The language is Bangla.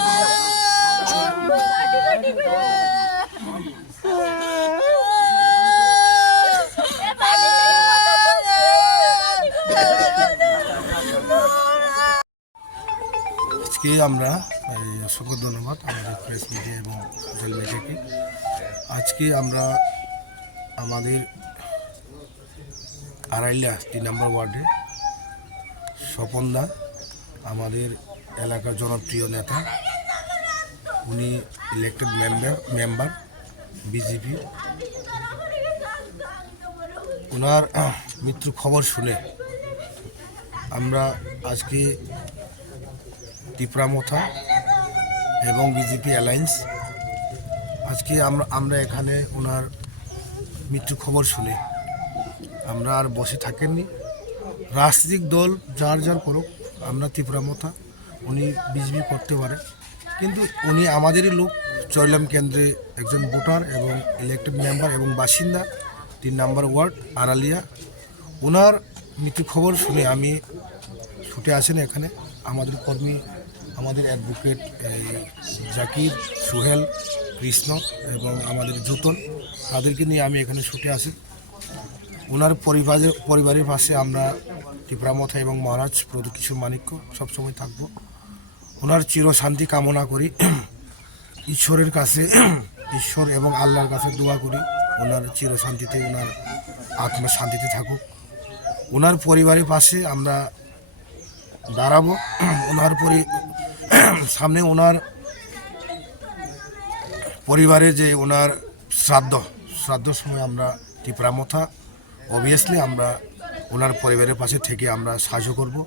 Oh! আজকে আমরা অসংখ্য ধন্যবাদ আমাদের প্রেস মিডিয়া এবং সোশ্যাল মিডিয়াকে আজকে আমরা আমাদের আড়াইলা, তিন নম্বর ওয়ার্ডে স্বপনদা আমাদের এলাকার জনপ্রিয় নেতা উনি ইলেক্টেড মেম্বার মেম্বার বিজেপি ওনার মৃত্যুর খবর শুনে আমরা আজকে টিপরামথা এবং বিজেপি অ্যালায়েন্স আজকে আমরা আমরা এখানে ওনার মৃত্যু খবর শুনে আমরা আর বসে থাকেননি। রাজনৈতিক দল যার যার করুক, আমরা ত্রিপুরামথা, উনি বিজেপি করতে পারে। কিন্তু উনি আমাদেরই লোক। চৈলাম কেন্দ্রে একজন ভোটার এবং ইলেক্টেড মেম্বার এবং বাসিন্দা, তিন নাম্বার ওয়ার্ড, আড়ালিয়া। ওনার মৃত্যু খবর শুনে আমি ছুটে আসেন এখানে। আমাদের কর্মী, আমাদের অ্যাডভোকেট জাকির, সুহেল, কৃষ্ণ এবং আমাদের জুতন তাদেরকে নিয়ে আমি এখানে ছুটে আসি। ওনার পরিবারের পরিবারের পাশে আমরা টিপরামথা এবং মহারাজ প্রদু কিশোর মানিক্য সবসময় থাকব। ওনার চিরশান্তি কামনা করি। ঈশ্বরের কাছে, ঈশ্বর এবং আল্লাহর কাছে দোয়া করি। ওনার চিরশান্তিতে, ওনার আত্মা শান্তিতে থাকুক। ওনার পরিবারের পাশে আমরা দাঁড়াবো। ওনার পরি, সামনে ওনার পরিবারে যে ওনার শ্রাদ্ধ শ্রাদ্ধ সময় আমরা টিপরামথা অবভিয়াসলি আমরা ওনার পরিবারের পাশে থেকে আমরা সাহায্য করব।